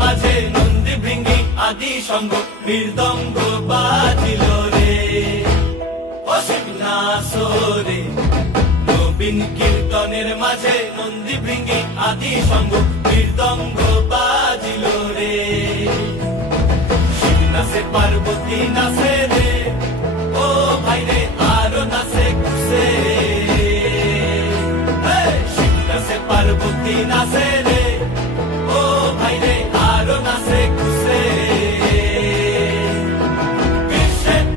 মাঝে নন্দী ভৃঙ্গি আদি সঙ্গ মৃদঙ্গ বাজিল রে। অসীম নাসরে নবীন কীর্তনের মাঝে নন্দী ভৃঙ্গি আদি সঙ্গ মৃদঙ্গ বাজিল রে। শিব নাচে পার্বতী নাচে রে,